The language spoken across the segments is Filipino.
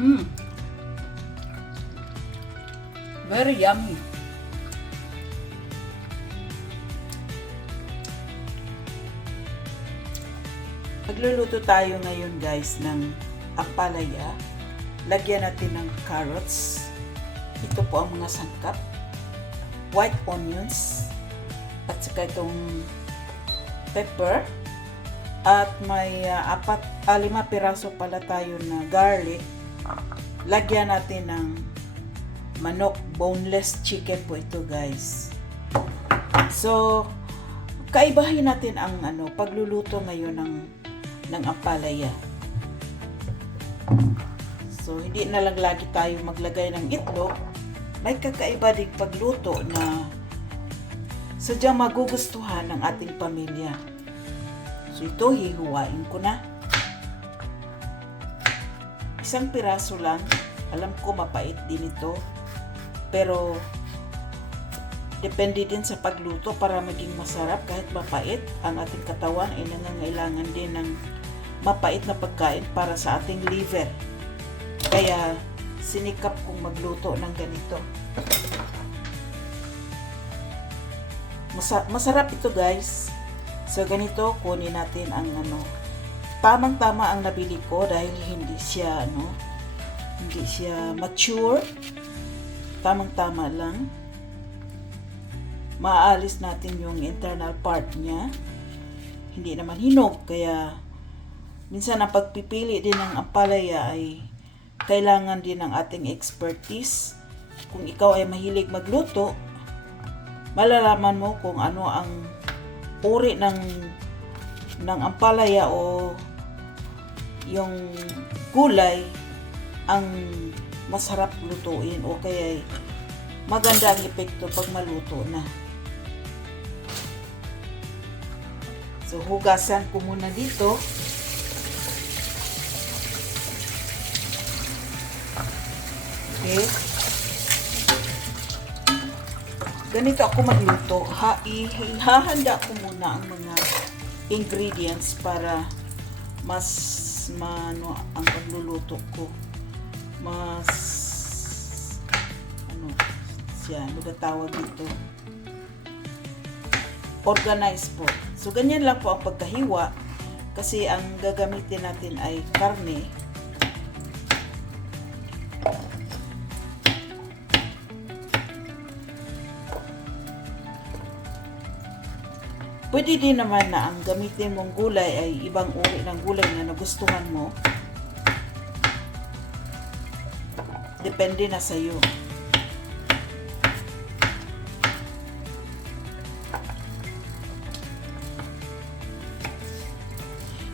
Mm. Very yummy. Magluluto tayo ngayon guys ng ampalaya. Lagyan natin ng carrots. Ito po ang mga sangkap. White onions. At saka itong pepper. At may 5 piraso pala tayo na garlic. Lagyan natin ng manok. Boneless chicken po ito guys. So, kaibahin natin ang pagluluto ngayon ng ampalaya. So, hindi na lang lagi tayo maglagay ng itlog. May kakaiba ding pagluto na sadyang magugustuhan ng ating pamilya. So, ito hihiwain ko na. 1 piraso lang. Alam ko mapait din ito. Pero, depende din sa pagluto para maging masarap. Kahit mapait, ang ating katawan ay nangangailangan din ng mapait na pagkain para sa ating liver. Kaya, sinikap kong magluto ng ganito. Masarap ito guys. So, ganito, kunin natin ang tamang-tama ang nabili ko dahil hindi siya mature. Tamang-tama lang. Maaalis natin yung internal part niya. Hindi naman hinog, kaya minsan ang pagpipili din ng ampalaya ay kailangan din ng ating expertise. Kung ikaw ay mahilig magluto, malalaman mo kung ano ang uri ng ampalaya o yung gulay ang masarap lutuin o kaya maganda ang epekto pag maluto na. So, hugasan ko muna dito. Okay. Ganito ako magluto. Ihahanda ko muna ang mga ingredients para mas ang pagluluto ko. Mas ano ba tawag dito? Organize po. So, ganyan lang po ang pagkahiwa kasi ang gagamitin natin ay karne. Pwede din naman na ang gamitin mong gulay ay ibang uri ng gulay na nagustuhan mo. Depende na sa iyo.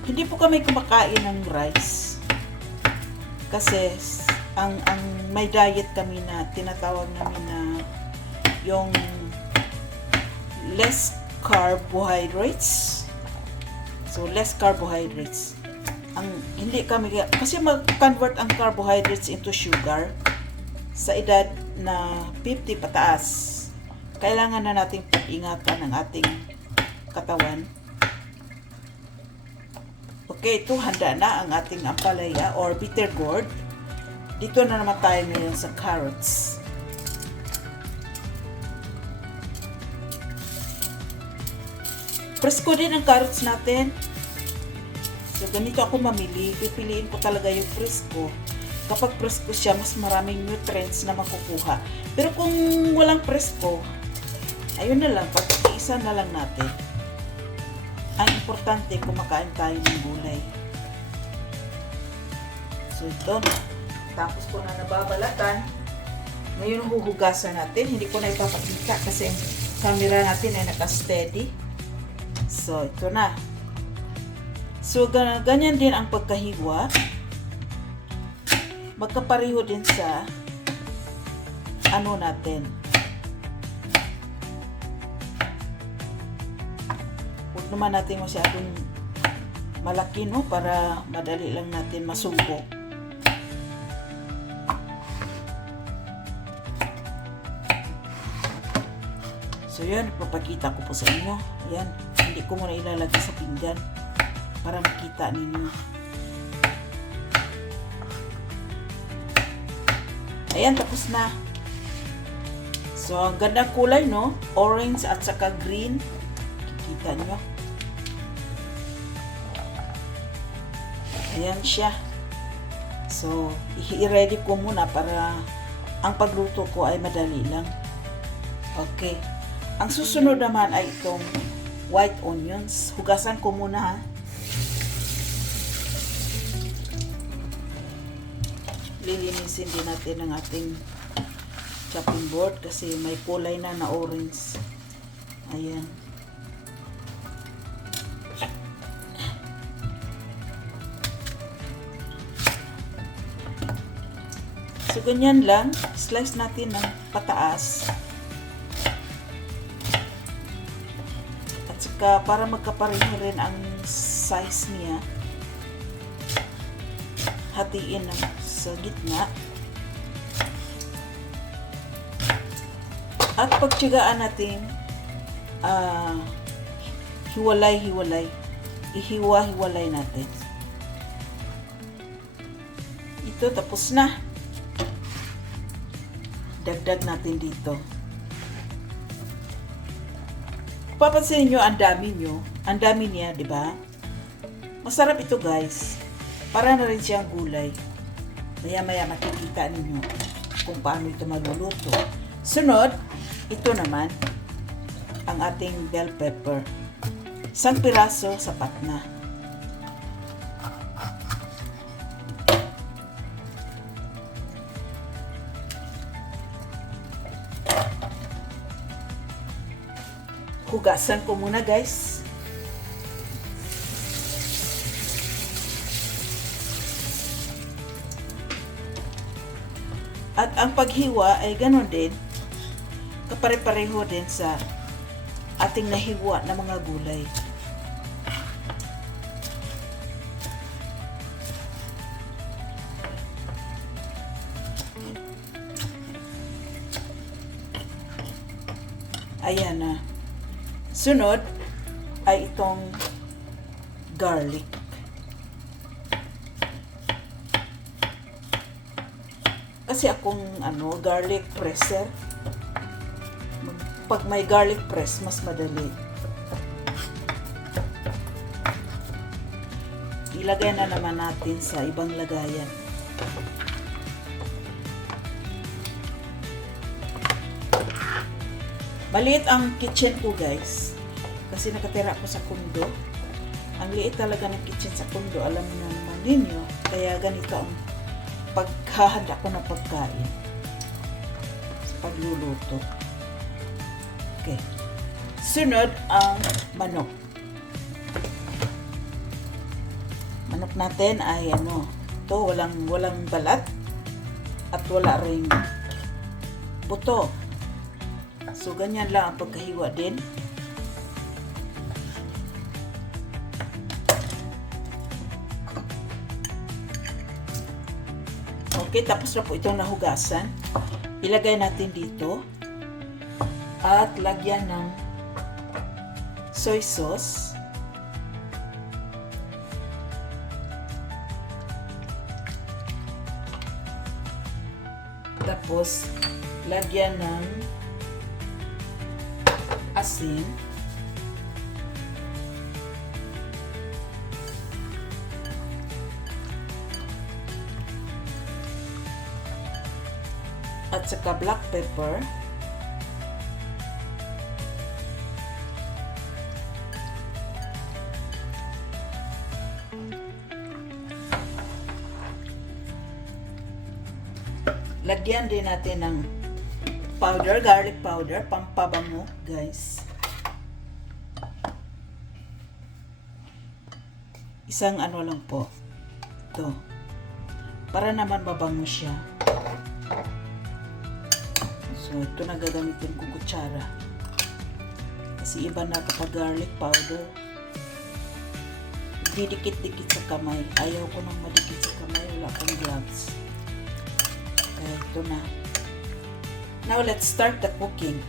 Hindi po kami kumakain ng rice. Kasi ang may diet kami na tinatawag namin na yung less carbohydrates. So, less carbohydrates. Hindi kami, kasi mag-convert ang carbohydrates into sugar sa edad na 50 pataas. Kailangan na nating pag-ingatan ang ating katawan. Okay, ito handa na ang ating ampalaya or bitter gourd. Dito na naman tayo ngayon sa carrots. Presko din ang carrots natin. So, ganito ako mamili. Pipiliin ko talaga yung presko. Kapag presko siya, mas maraming nutrients na makukuha. Pero kung walang presko, ayun na lang, pag-iisa na lang natin. Ang importante, kumakain tayo ng gulay. So, ito na. Tapos ko na nababalatan. Ngayon, huhugasan natin. Hindi ko na ipapakita kasi ang camera natin ay naka-steady. So, ito na. So, ganyan din ang pagkahiwa. Magkapareho din sa natin. Huwag naman natin masyadong malaki, no? Para madali lang natin masubo. So, yan. Papakita ko po sa inyo. Yan. Hindi ko muna ilalagay sa pinggan para makita ninyo. Ayan, tapos na. So, ang gandang kulay, no? Orange at saka green. Kikita nyo. Ayan siya. So, i-ready ko muna para ang pagluto ko ay madali lang. Okay. Ang susunod naman ay itong white onions. Hugasan ko muna, ha. Lilinisin din natin ang ating chopping board kasi may kulay na orange. Ayan. So, ganyan lang. Slice natin ng pataas. At saka, para magkapareho rin ang size niya, hatiin ng sa gitna. At pagtiyagaan natin, hiwalay-hiwalay. Ihiwa-hiwalay natin. Ito, tapos na. Dagdag natin dito. Papansin nyo, ang dami niya, di ba? Masarap ito, guys. Para na rin siyang gulay. Maya-maya makikita ninyo kung paano ito maluluto. Sunod, ito naman, ang ating bell pepper. Isang piraso, sapat na. Hugasan ko muna, guys. At ang paghiwa ay ganon din. Kapare-pareho din sa ating nahiwa na mga gulay. Ayan na. Sunod ay itong garlic. Kasi akong garlic presser. Pag may garlic press, mas madali. Ilagay na naman natin sa ibang lagayan. Maliit ang kitchen ko, guys. Kasi nakatira ako sa kundo. Ang liit talaga ng kitchen sa kundo. Alam mo naman ninyo. Kaya ganito ang paghahanda ko ng pagkain. Sa pagluluto. Okay. Sunod ang manok. Manok natin ay ito walang balat at wala ring buto. So, ganyan lang ang pagkahiwa din. Okay, tapos na po itong nahugasan. Ilagay natin dito. At lagyan ng soy sauce. Tapos, lagyan ng asin. At saka black pepper. Lagyan din natin ng powder, garlic powder, pampabango, guys. Isang lang po. Ito. Para naman mabango siya. So, ito na gagamitin kong kutsara. Kasi iba na kapag garlic powder. Didikit-dikit sa kamay. Ayaw ko nang madikit sa kamay. Wala akong gloves. Kaya ito na. Now, let's start the cooking.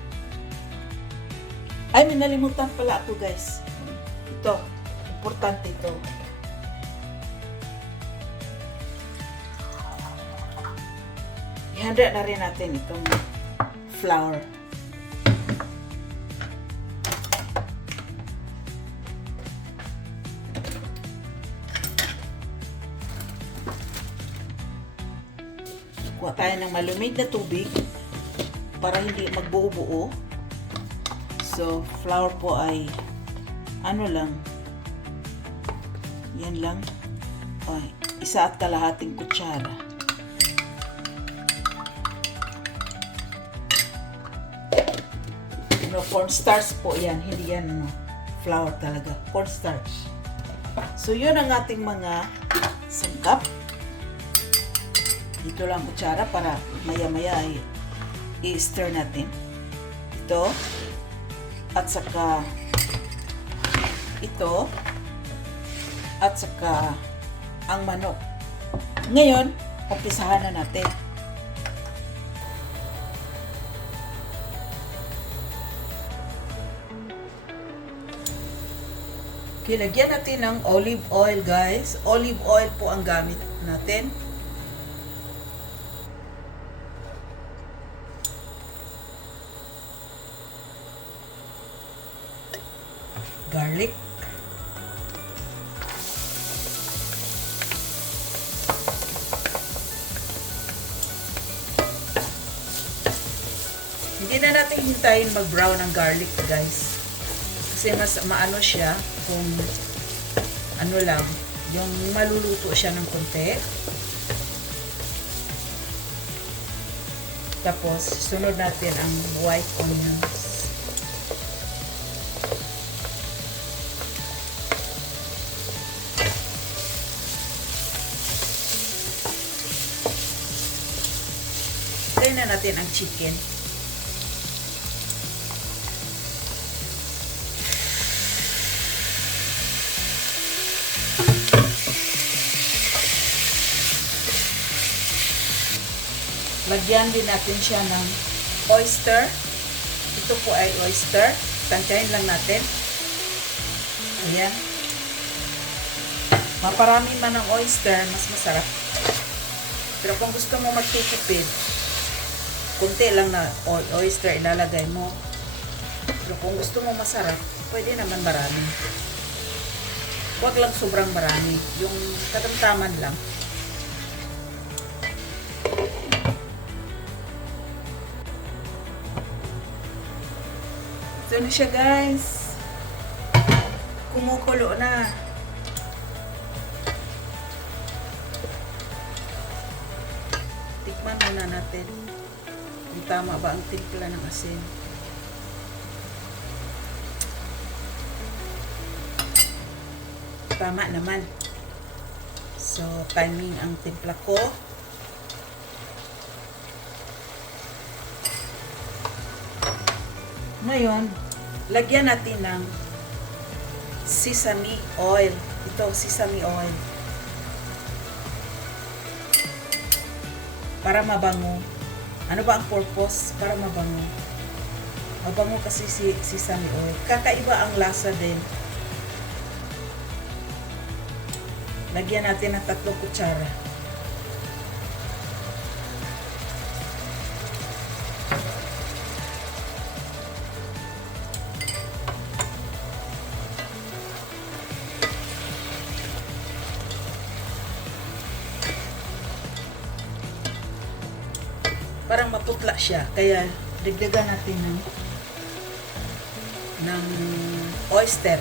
Ay, minalimutan pala ako, guys. Ito. Importante ito. ihanda na rin natin itong flour. Kuha tayo ng malamig na tubig para hindi magbuo-buo. So, flour po ay ano lang, yan lang, ay, 1.5 kutsara. No, cornstarch po yan, hindi yan flour talaga, cornstarch. So, yun ang ating mga sangkap. Dito lang kutsara para maya-maya ay i-stir natin. Ito. At saka ito. At saka ang manok. Ngayon, umpisahan na natin. Lagyan natin ng olive oil, guys. Olive oil po ang gamit natin. Garlic. Hindi na natin hintayin mag-brown ang garlic, guys. Kasi mas maano siya kung ano lang, yung maluluto siya ng konti. Tapos, sunod natin ang white onions. Na natin ang chicken. Lagyan din natin siya ng oyster. Ito po ay oyster. Tansyahin lang natin. Ayan. Maparami man ang oyster, mas masarap. Pero kung gusto mo magtitipid, kunti lang na oyster ilalagay mo. Pero kung gusto mo masarap, pwede naman marami. Huwag lang sobrang marami. Yung katamtaman lang. Ito na siya, guys. Kumukulo na. Tikman muna natin. Tama ba ang timpla ng asin? Tama naman. So, timing ang timpla ko. Ngayon, lagyan natin ng sesame oil. Ito, sesame oil. Para mabango. Ano ba ang purpose? Para mabango. Mabango kasi si sesame oil. Kakaiba ang lasa din. Lagyan natin ng 3 kutsara. Parang maputla siya, kaya dagdagan natin ng oyster.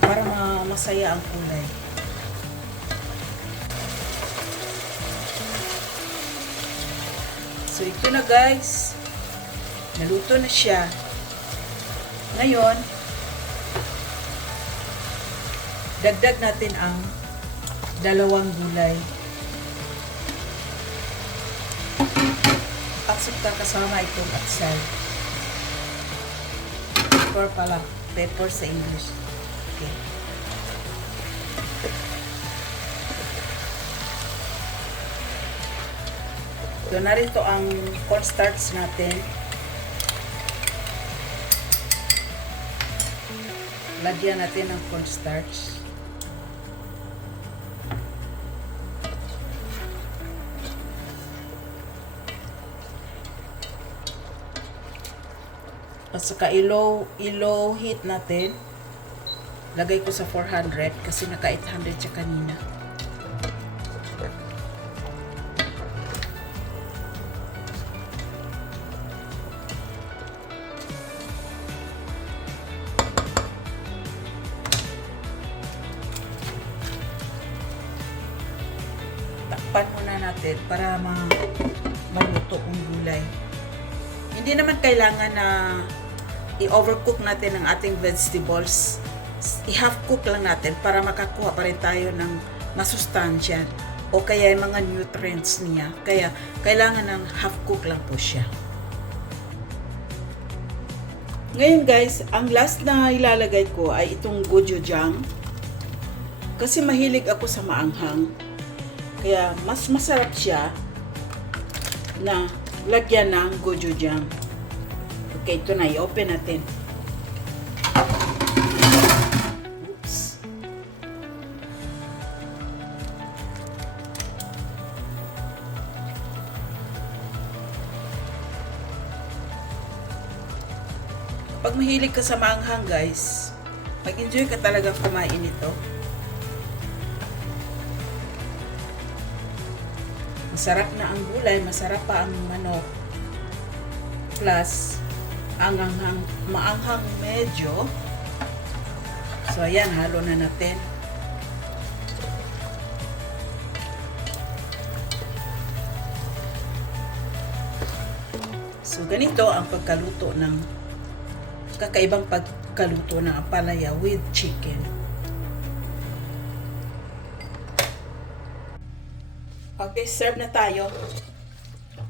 Para masaya ang kulay. So ito na, guys. Naluto na siya. Ngayon, dagdag natin ang 2 gulay. At saka kasama itong atsal. Pepper pala. Pepper sa English. Okay. So, narito ang cornstarch natin. Lagyan natin ng cornstarch. At saka i-low heat natin. Lagay ko sa 400 kasi naka 800 siya kanina. Takpan muna natin para maluto ang gulay. Hindi naman kailangan na i-overcook natin ang ating vegetables. I-half cook lang natin para makakuha pa rin tayo ng masustansya o kaya yung mga nutrients niya. Kaya kailangan ng half cook lang po siya. Ngayon guys, ang last na ilalagay ko ay itong gochujang. Kasi mahilig ako sa maanghang. Kaya mas masarap siya na lagyan ng gochujang. Okay, ito na. I-open natin. Oops. Kapag mahilig ka sa maanghang guys, mag-enjoy ka talagang kumain ito. Masarap na ang gulay, masarap pa ang manok. Plus, ang maanghang medyo. So, ayan, halo na natin. So, ganito ang pagkaluto ng kakaibang pagkaluto ng ampalaya with chicken. Okay, serve na tayo.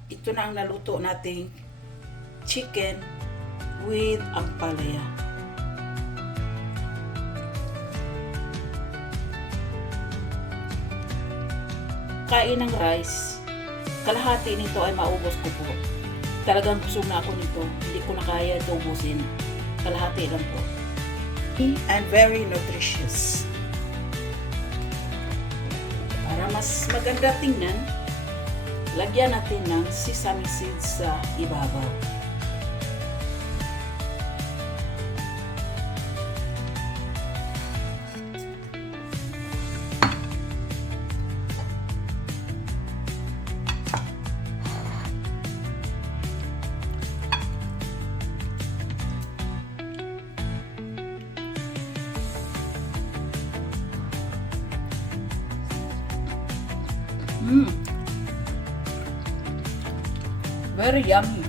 Ito na ang naluto nating chicken with ampalaya. Kain ng rice. Kalahati nito ay maubos ko po. Talagang busog na ako nito. Hindi ko na kaya ito ubusin. Kalahati lang po. And very nutritious. Para mas maganda tingnan, lagyan natin ng sesame seeds sa ibabaw. Very yummy.